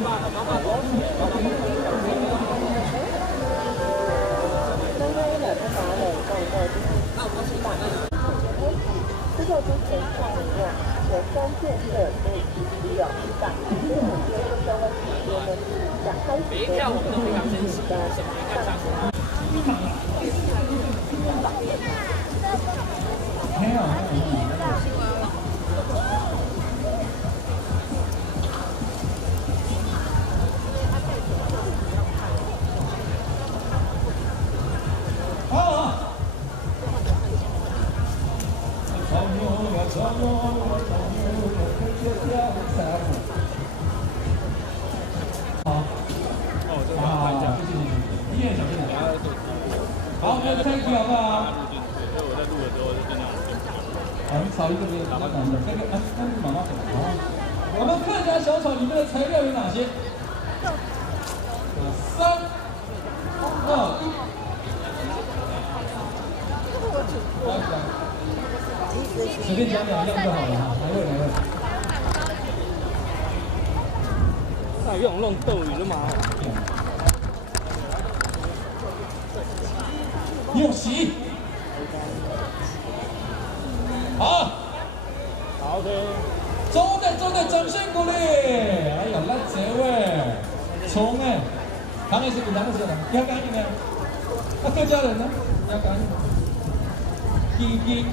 吃肉之前下饮料有3件事，所以其实有100。所以我觉得这个问题我们想开始的上没有。好，那个 thank you 好不好？所以我在录的时候就尽量。好，你炒一个别的，那个是妈妈的。好，我们客家小炒里面的材料有哪些？3、2、1，随便讲2样就好了哈。哪位？那用斗鱼的吗？用席，好，好的，周的掌声鼓励。哎呀，咱这位，葱哎，糖的是比咱们少的，要干净的。那客家人呢？要干净。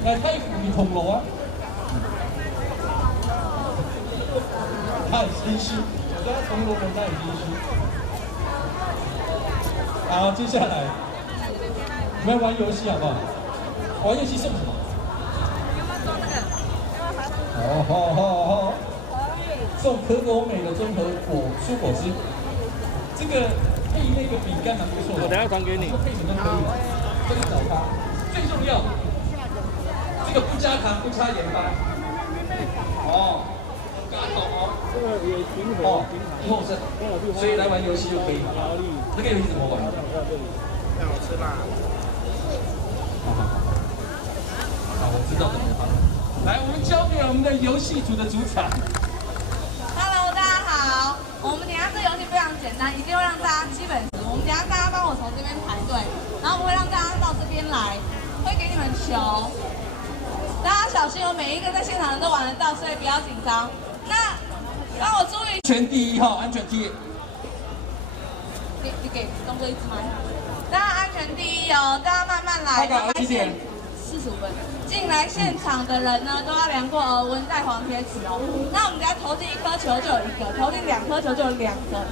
太府的铜锣啊，他很心虚，我觉得铜锣人他很心虚。好，接下来。我们玩游戏好不好？玩游戏送什么？好，送可口美的综合蔬果汁，这个配那个饼干蛮不错的。我等下传给你。配什么可以？这个找他。最重要，这个不加糖不加盐巴。哦，加糖哦。这个也挺好。以后是，所以来玩游戏就可以。这个游戏怎么玩？让我吃辣。好，我知道怎么玩。来，我们交给我们的游戏组的组长。Hello， 大家好。我们等一下这游戏非常简单，一定会让大家基本。我们等一下大家帮我从这边排队，然后我们会让大家到这边来，会给你们球。大家小心哦，每一个在现场人都玩得到，所以不要紧张。那帮我注意。安全第一号，安全第一。你给东哥一支麦。大家安全第一哦，大家慢慢来。大概几点？45分。进来现场的人呢，都要量过额温，带黄贴纸哦。那我们等下投进1颗球就有1个，投进2颗球就有2个。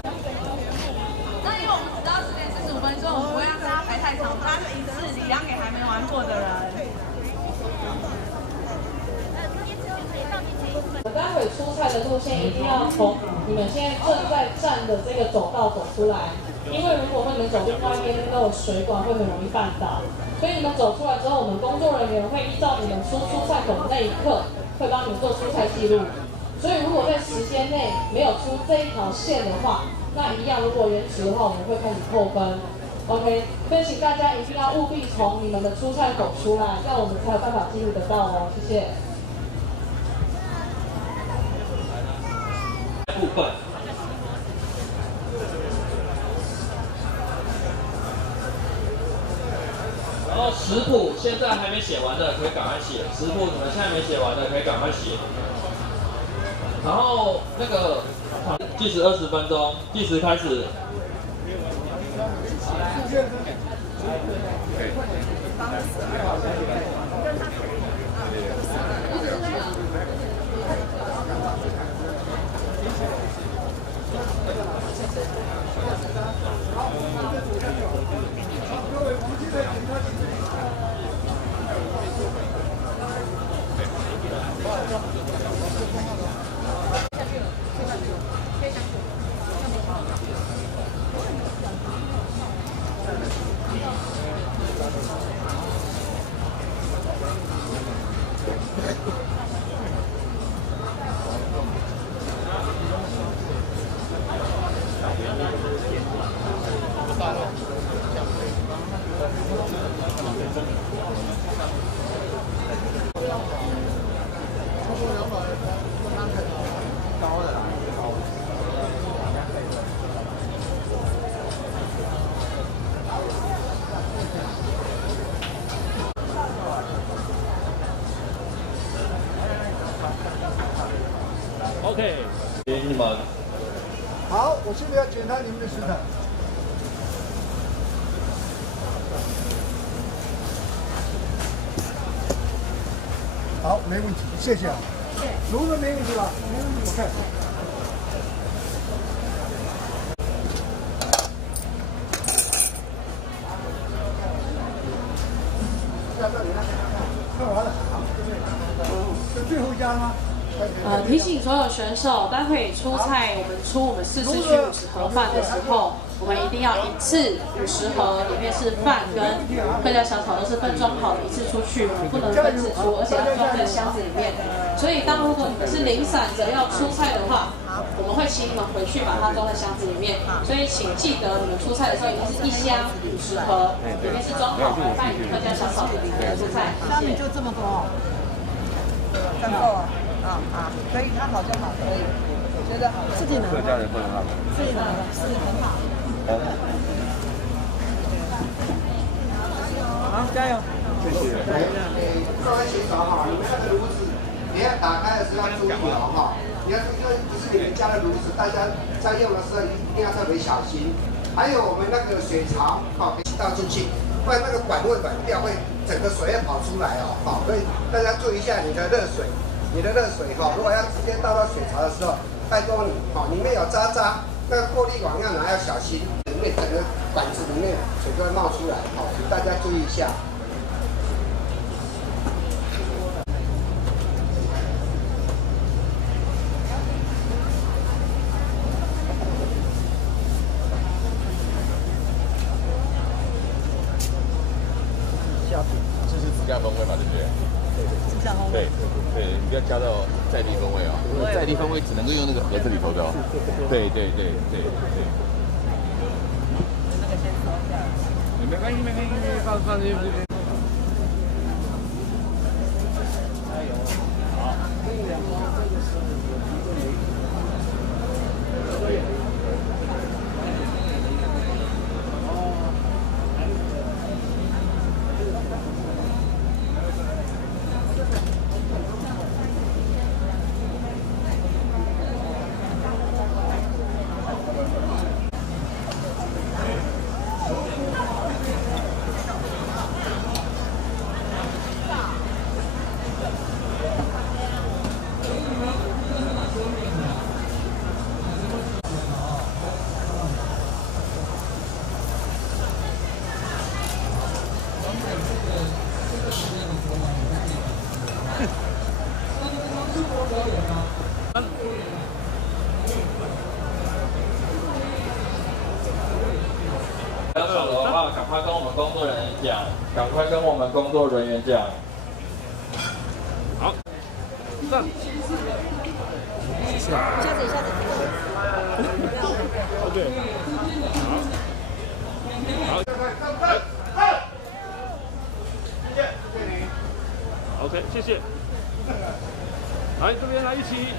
那因为我们只到10点45分，所以我们不会让大家排太长，大家就一次礼让给还没玩过的人。待会出菜的路线一定要从你们现在正在站的这个走道走出来，因为如果你们走另外一边都有水管，会很容易绊倒。所以你们走出来之后，我们工作人员会依照你们出菜口的那一刻，会帮你们做出菜记录。所以如果在时间内没有出这一条线的话，那一样如果延迟的话，我们会开始扣分。OK， 所以请大家一定要务必从你们的出菜口出来，这样我们才有办法记录得到哦。谢谢。部分。然后食谱现在还没写完的可以赶快写，食谱你们现在没写完的可以赶快写。然后那个计时20分钟，计时开始。OK， 谢谢你们。好，我现在要检查你们的食材。好，没问题，谢谢啊。炉子没问题吧？没问题，我看。看完了，这最后一家了吗？提醒所有选手，待会出菜，我们出我们4次区50盒饭的时候，我们一定要一次50盒，里面是饭跟客家小炒都是分装好的，一次出去，我们不能分次出，而且要装在箱子里面。所以如果你们是零散着要出菜的话，我们会请你们回去把它装在箱子里面。所以请记得你们出菜的时候，一定是一箱50盒，里面是装好白饭与客家小炒的出菜。家里就这么多，真够啊！可以，他好就好，可以，我觉得好。自己拿，客家人不能拿。自己拿的，是很好。好，加油！谢谢。各位选手哈，你们那个炉子，你要打开的时候要注意哦哈。你要这个不是你们家的炉子，大家在用的时候一定要特别小心。还有我们那个水槽，好，别倒进去，不然那个管会软掉，会整个水会跑出来哦。好，所以大家注意一下你的热水。你的热水哈，如果要直接倒到水槽的时候，拜托你哈，里面有渣渣，那个过滤网要拿要小心，里面整个管子里面水就会冒出来，好，请大家注意一下。这是自家风味嘛，对不对？对，你不要加到在地风味啊，因为在地风味只能够用那个盒子里头的哦。对。没关系，放这边。加油！好。要走的话，赶快跟我们工作人员讲，赶快跟我们工作人员讲。好，上。下子。OK。好。OK， 谢谢。来这边来一起，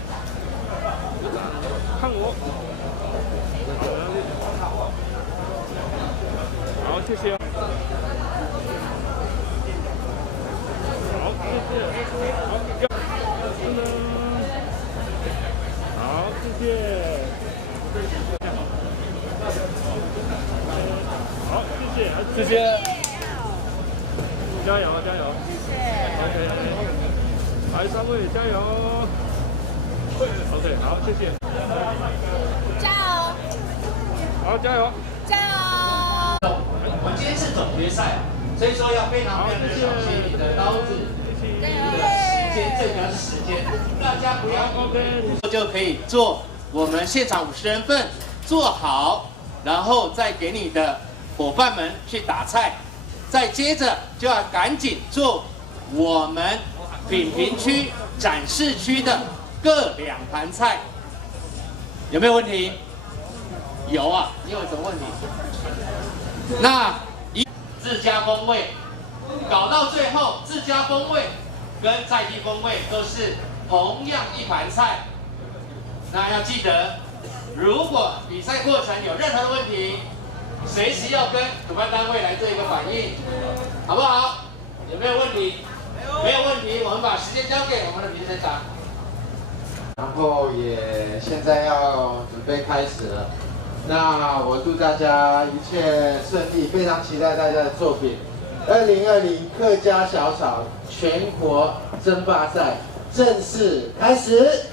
看我。好，谢谢。好，谢谢。好，谢谢。好，谢谢。谢谢。加油，加油。谢谢。OK。来，3位加油。OK， 好，谢谢。加油！好，加油！加油！我们今天是总决赛，所以说要非常的小心你的刀子，你的时间，最主要是时间，大家不要就可以做我们现场50人份做好，然后再给你的伙伴们去打菜，再接着就要赶紧做我们品评区、展示区的各2盘菜，有没有问题？有啊，你有什么问题？那自家风味搞到最后，自家风味跟在地风味都是同样1盘菜。那要记得，如果比赛过程有任何的问题，随时要跟主办单位来做一个反应，好不好？有没有问题？没有问题，我们把时间交给我们的评审长。然后也现在要准备开始了。那我祝大家一切顺利，非常期待大家的作品。2020客家小草全国争霸赛正式开始。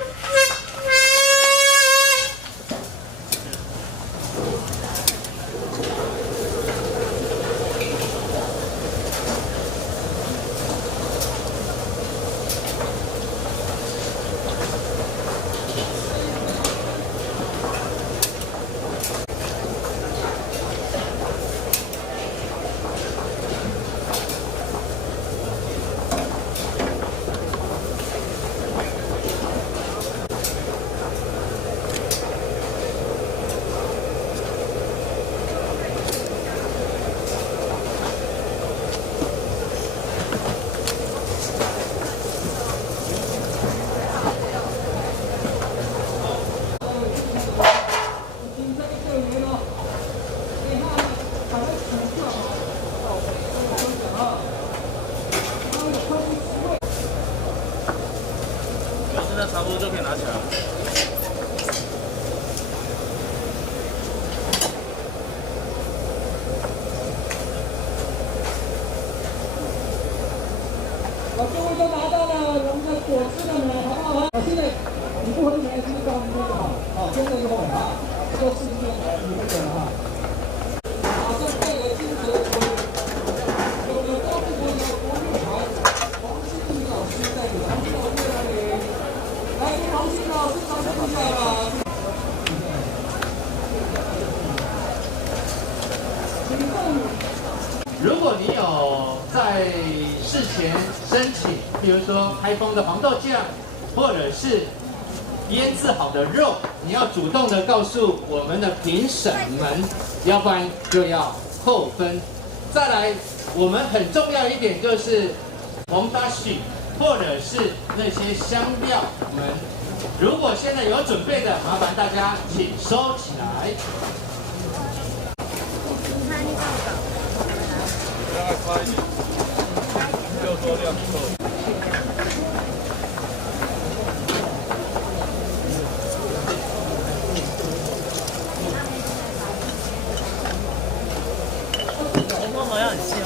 现在差不多就可以拿起来了。各位都拿到了我们的果汁的呢，好不好？现在你不喝没关系，告诉你就好。好，现在就好啊，这个事情你会懂了哈。马上带来金泽有了高中国的国民团黄新义老师带领黄老师来领，来黄新老师掌声一下吧。如果你有在事前申请，比如说开封的黄豆酱，或者是腌制好的肉，你要主动的告诉我们的评审们，要不然就要扣分。再来，我们很重要一点就是红大许或者是那些香料们，如果现在有准备的，麻烦大家请收起来。大概快一点，就说量不够。红豆好像很细吗？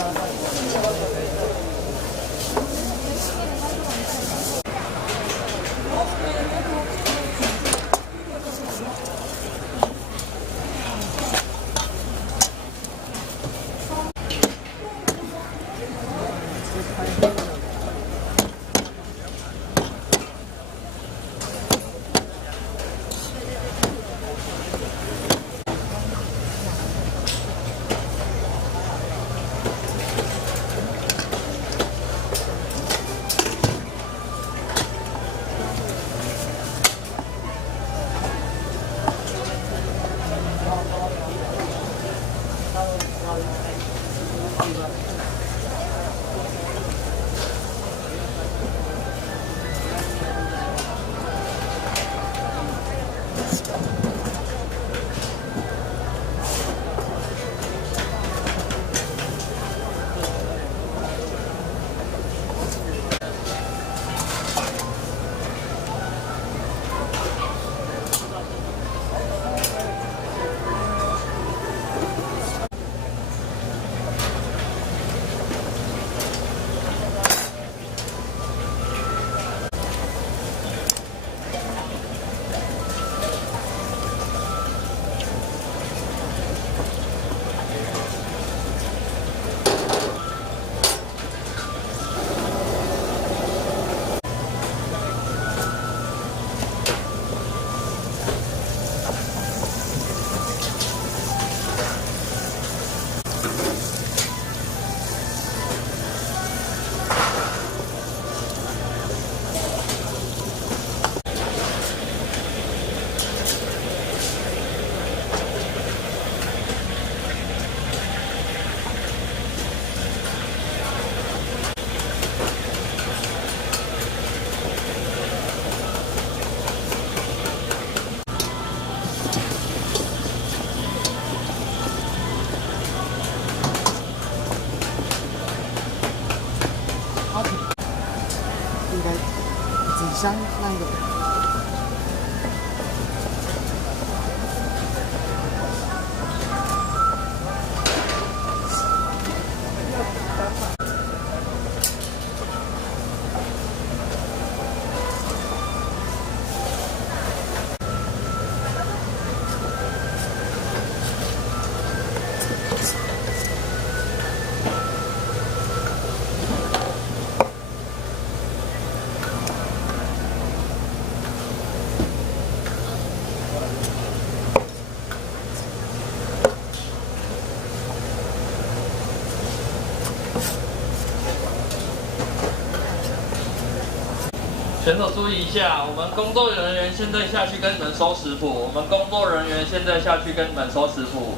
选手注意一下，我们工作人员现在下去跟你们收食谱。我们工作人员现在下去跟你们收食谱。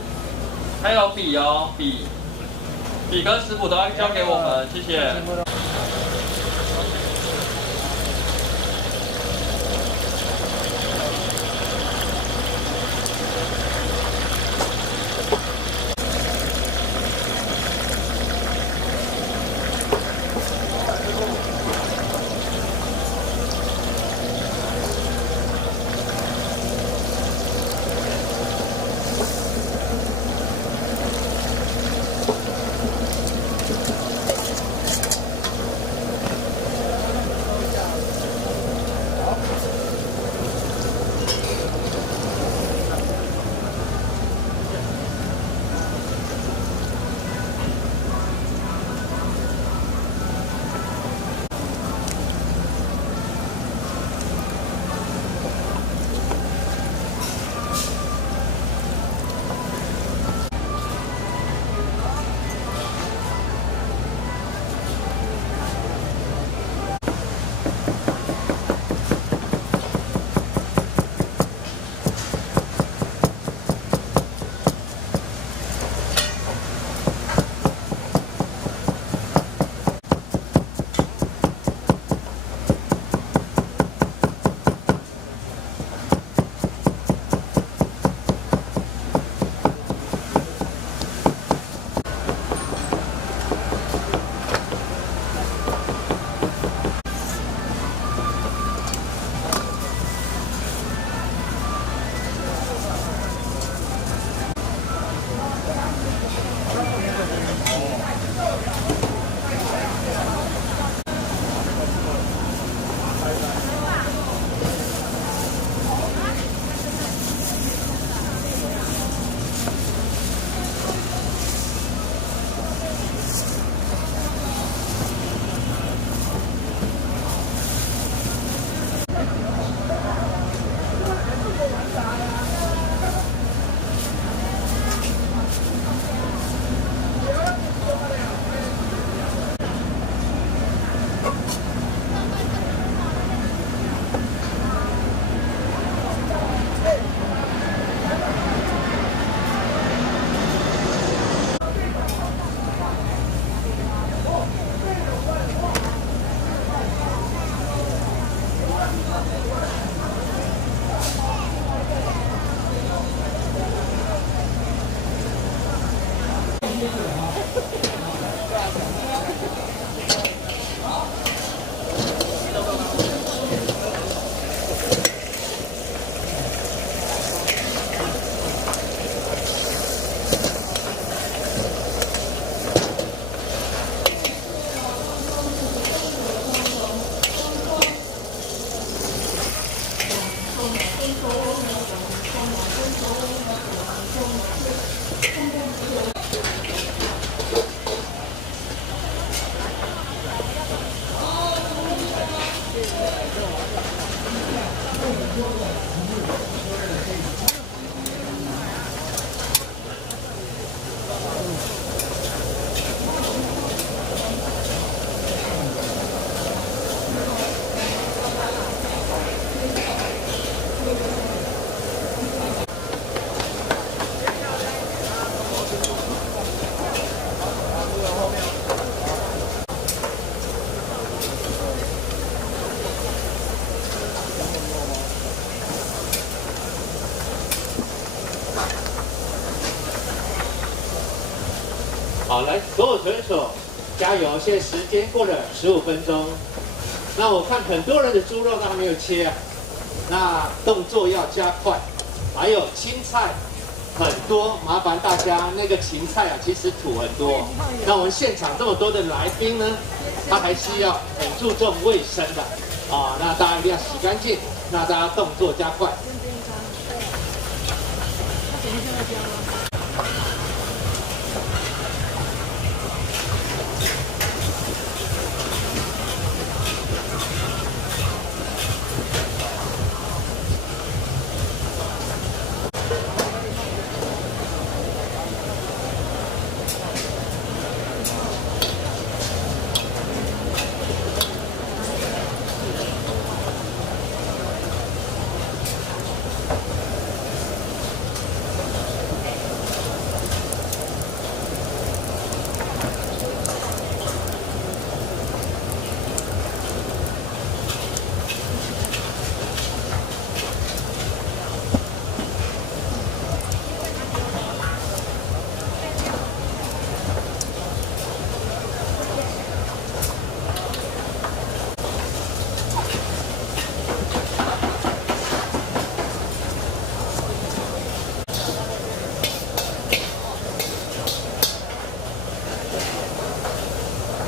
还有笔哦，笔跟食谱都要交给我们，谢谢。好，来，所有选手加油！现在时间过了15分钟，那我看很多人的猪肉都还没有切啊，那动作要加快。还有青菜很多，麻烦大家那个芹菜啊，其实土很多。那我们现场这么多的来宾呢，他还是要很注重卫生的啊，那大家一定要洗干净，那大家动作加快。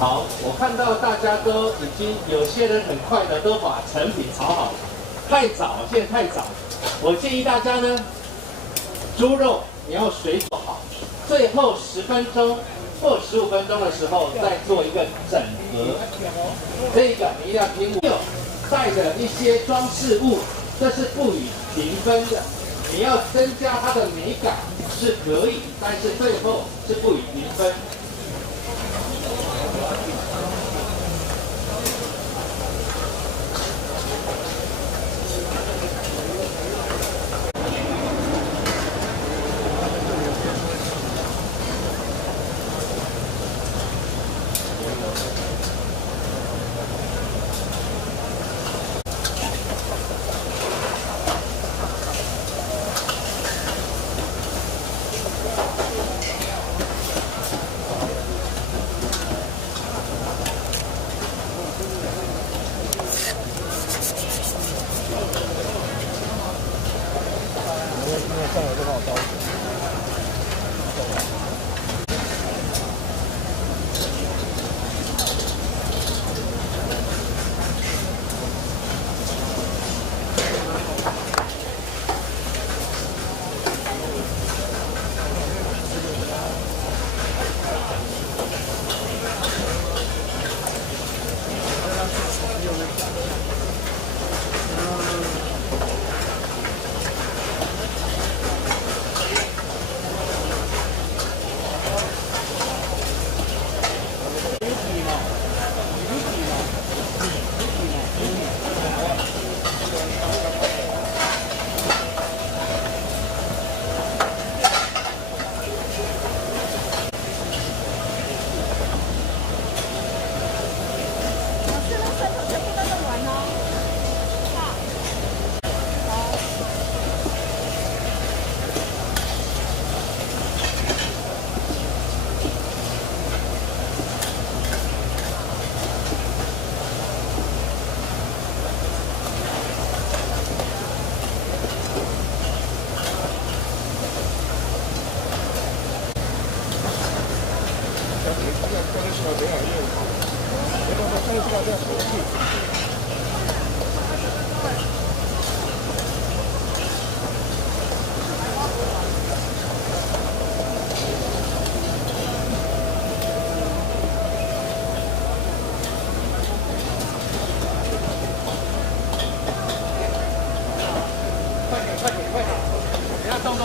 好，我看到大家都已经有些人很快的都把成品炒好了，太早，现在太早。我建议大家呢，猪肉你要水煮好，最后10分钟或15分钟的时候再做一个整合。这个你一定要听我，带着一些装饰物，这是不予评分的。你要增加它的美感是可以，但是最后是不予评分。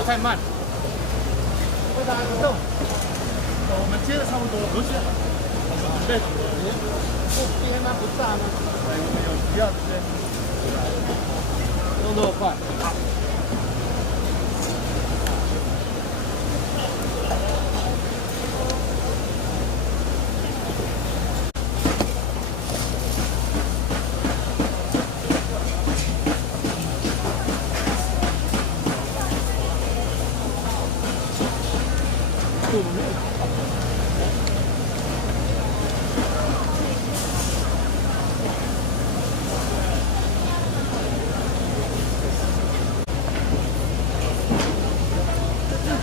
太慢，为啥还不动？我们接的差不多了，不是？我们准备不憋吗？不炸吗？我们有需要直接动作快。好。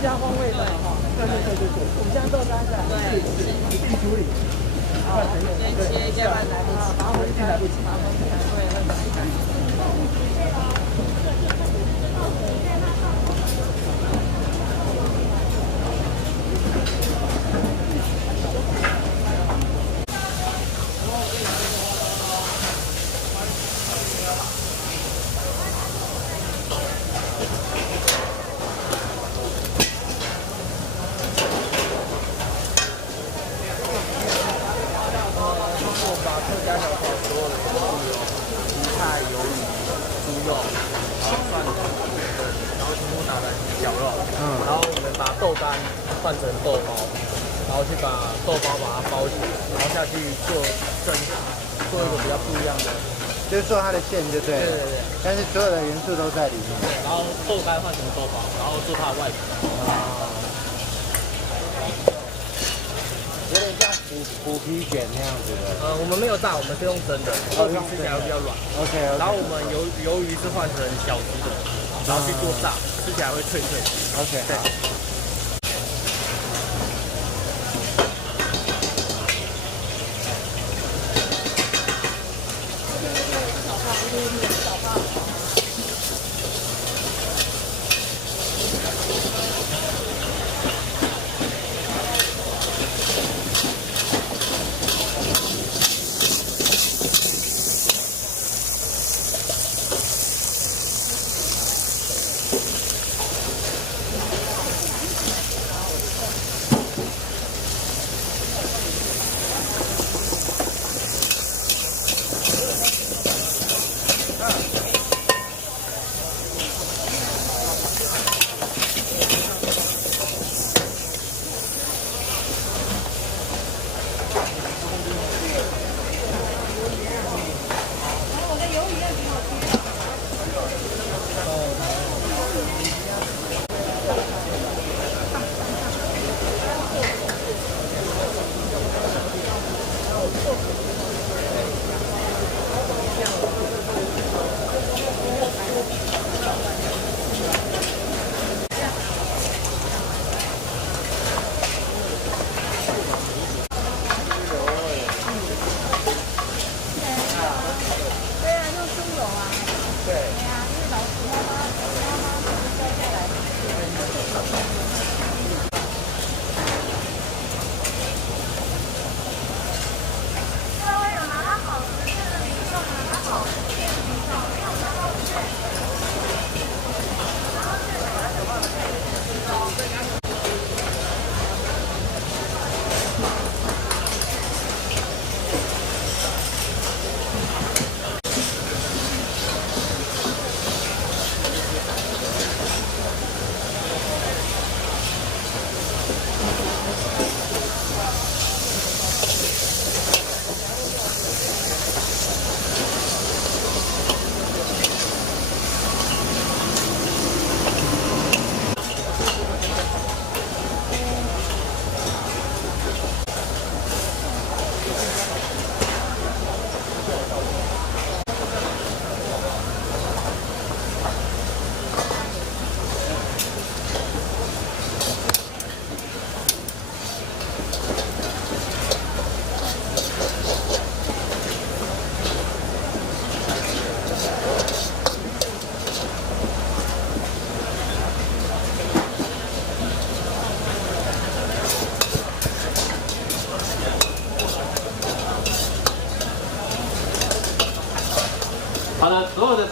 加风味的哈，对，我们现在豆干的，对，自己处理，换成先切一下，来不及，然后进来不及，换成豆包，然后去把豆包把它包起来，然后下去做蒸，做一个比较不一样的，就是做它的馅就对了。对。但是所有的元素都在里面。对，然后豆干换成豆包，然后做它的外皮。有点像虎皮卷那样子的。我们没有炸，我们是用蒸的，豆皮吃起来会比较软。OK。然后我们鱿鱼是换成小只的，然后去做炸，吃起来会脆脆。OK。对。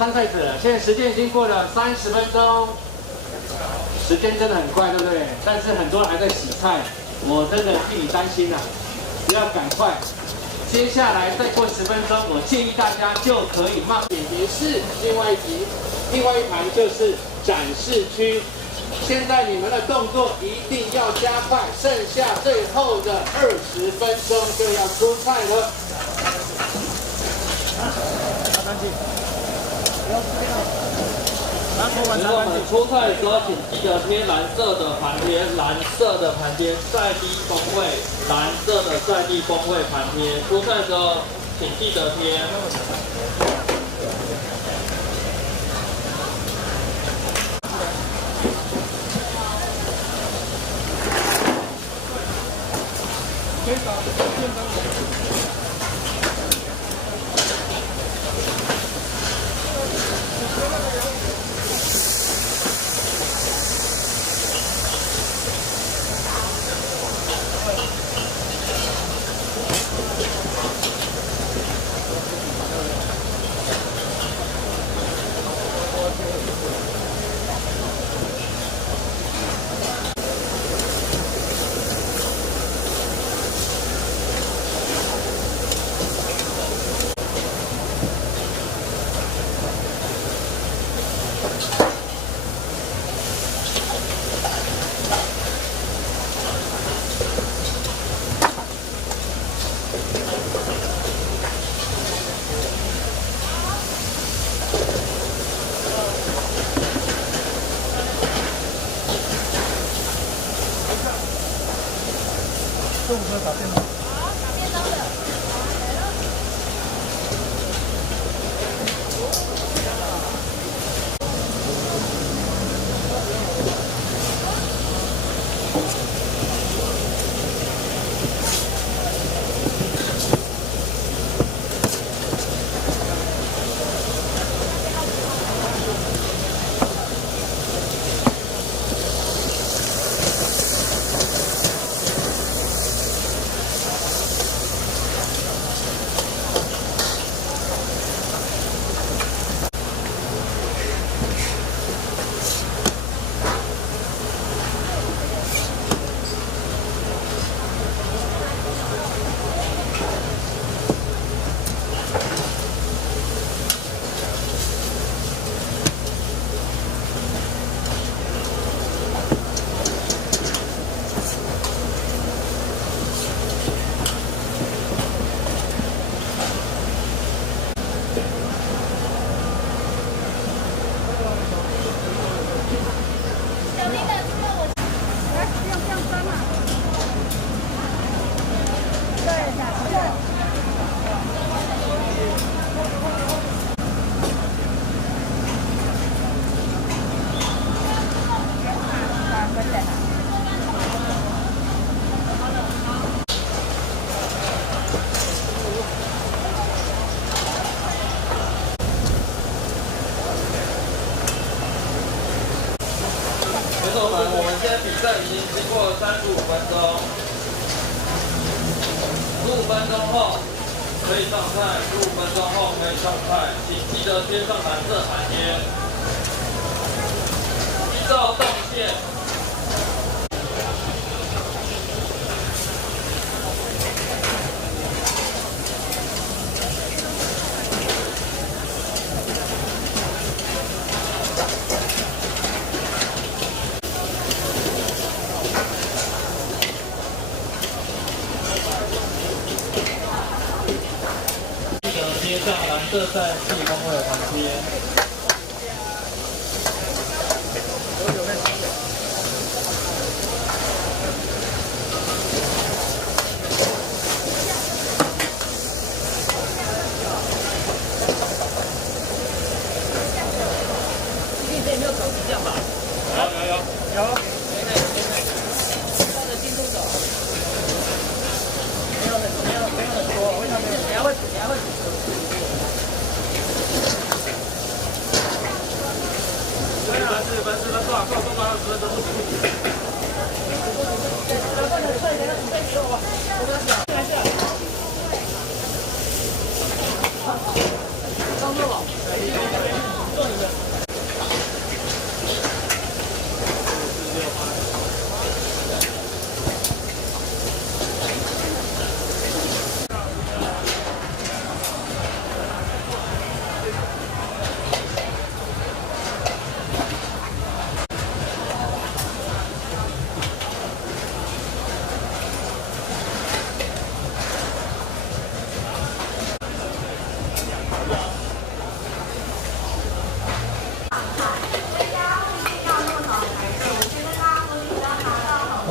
参赛者，现在时间已经过了30分钟，时间真的很快，对不对？但是很多人还在洗菜，我真的替你担心啊，不要赶快。接下来再过10分钟，我建议大家就可以慢点结是另外一盘就是展示区。现在你们的动作一定要加快，剩下最后的20分钟就要出菜了。如果我们出菜的时候，请记得贴蓝色的盘贴，蓝色的盘贴在地风味，蓝色的在地风味盘贴。出菜的时候，请记得贴。中午打电话。我们现在比赛已经经过了35分钟，15分钟后可以上菜，15分钟后可以上菜，请记得贴上蓝色盘贴，依照动线。贴上蓝色在地风味的盘贴。你这里没有手指酱吧？有。照着进度走。没有很多，为什么没有？等下会煮。分多少？10分钟。老板的菜，等下准备给我吧。我跟他讲，来下。刚做好。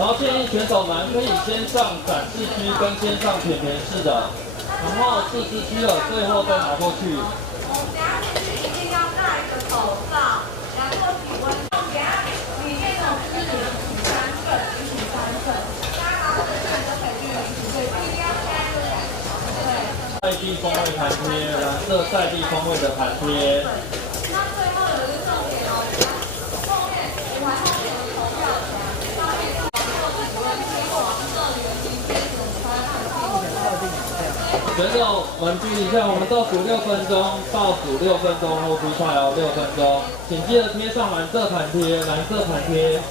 然后建议选手们可以先上展示区跟先上甜甜式的，然后自制区了最后再拿过去。一定要戴着口罩，量过体温。里面有是3份，大家拿到这里就可以去领取，对，不一定要现在就来。在地风味盘贴，蓝色在地风味的盘贴。那最后有一个重点哦，后面我还后面有投票箱，上面有体温贴黄色圆形贴纸选手们注意一下，我们倒数6分钟，倒数6分钟后出赛哦，6分钟，请记得贴上蓝色盘贴，蓝色盘贴。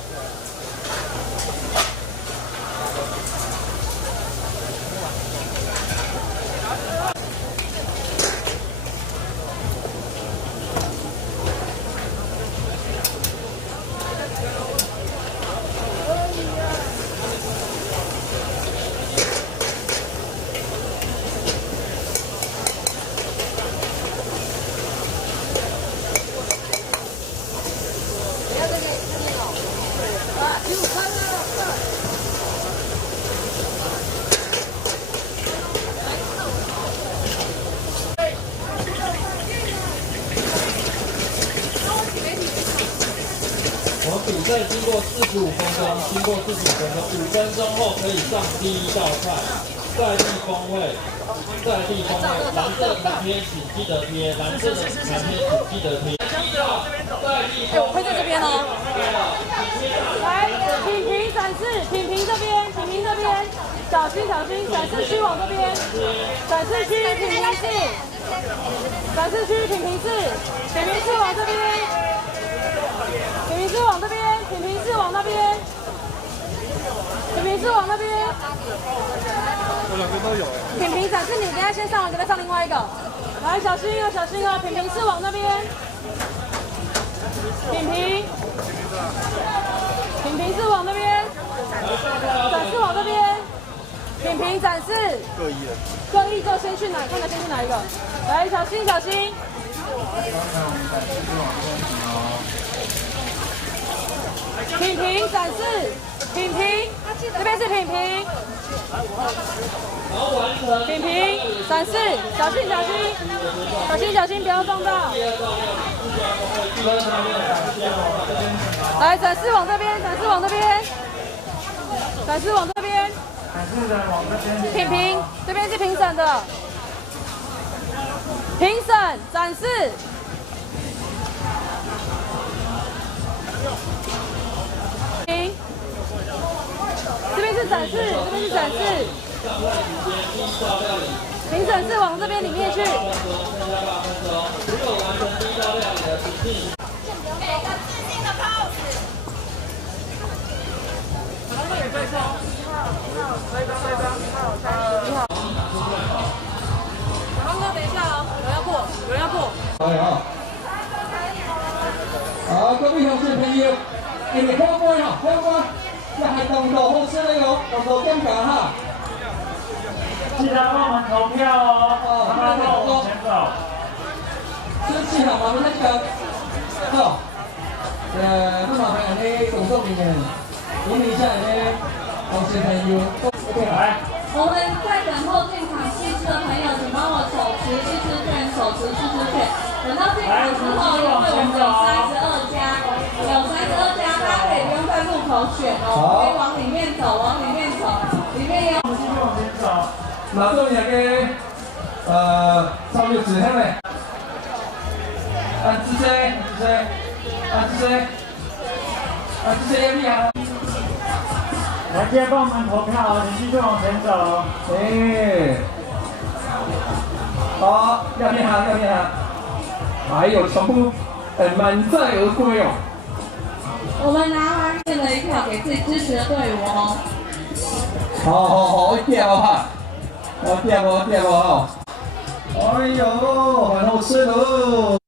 我们比赛经过45分钟，经过45分钟，5分钟后可以上第1道菜，在地风味，在地风味，蓝色盘贴请记得贴，蓝色的盘贴请记得贴。我会在这边哦。来，品评展示，品评这边，品评这边，小心小心，展示区往这边，展示区品评室，展示区品评室，品评室往这边。品评室往这边，品评室往那边，品评室往那边。我2个都有。品评展示，你等一下先上完，再上另外一个。来，小心哦，小心哦，品评室往那边。品评，品评室往那边，展示往这边。品评展示。各一个先去哪？看他先去哪一个？来，小心小心。品评展示，品评，这边是品评，品评展示，小心小心，小心小心，不要撞到。来，展示往这边，展示往这边，展示往这边，品评，这边是评审的，评审展示。这边是展示，这边是展示。评审是往这边里面去。每个自信的 pose。你好。小方哥，等一下哦，有人要过，有人要过。好呀。好，各位同事朋友，你们看过哈，看过。这还动作后是那个动作更强哈。记得帮我们投票哦。慢慢走，前走。这记好吗？那个，好。那麻烦你动作里面，引领一下你同事朋友。OK， 来。我们在等候进场试吃的朋友，请帮我手持试吃券，手持试吃券。等到进场之后，因为我们有32家，大家可以不用在路口选哦，可以往里面走，往里面走，里面有。继续往前走。嗱，當然嘅收肉時係咪？安姿勢，要咩啊？来，记得帮我们投票哦，请继续往前走。好，要面哈，还有全部满载而归哦。我们拿完献了一票给自己支持的队伍哦。好，一票哈，我掉哦。哎呦，很好吃喽。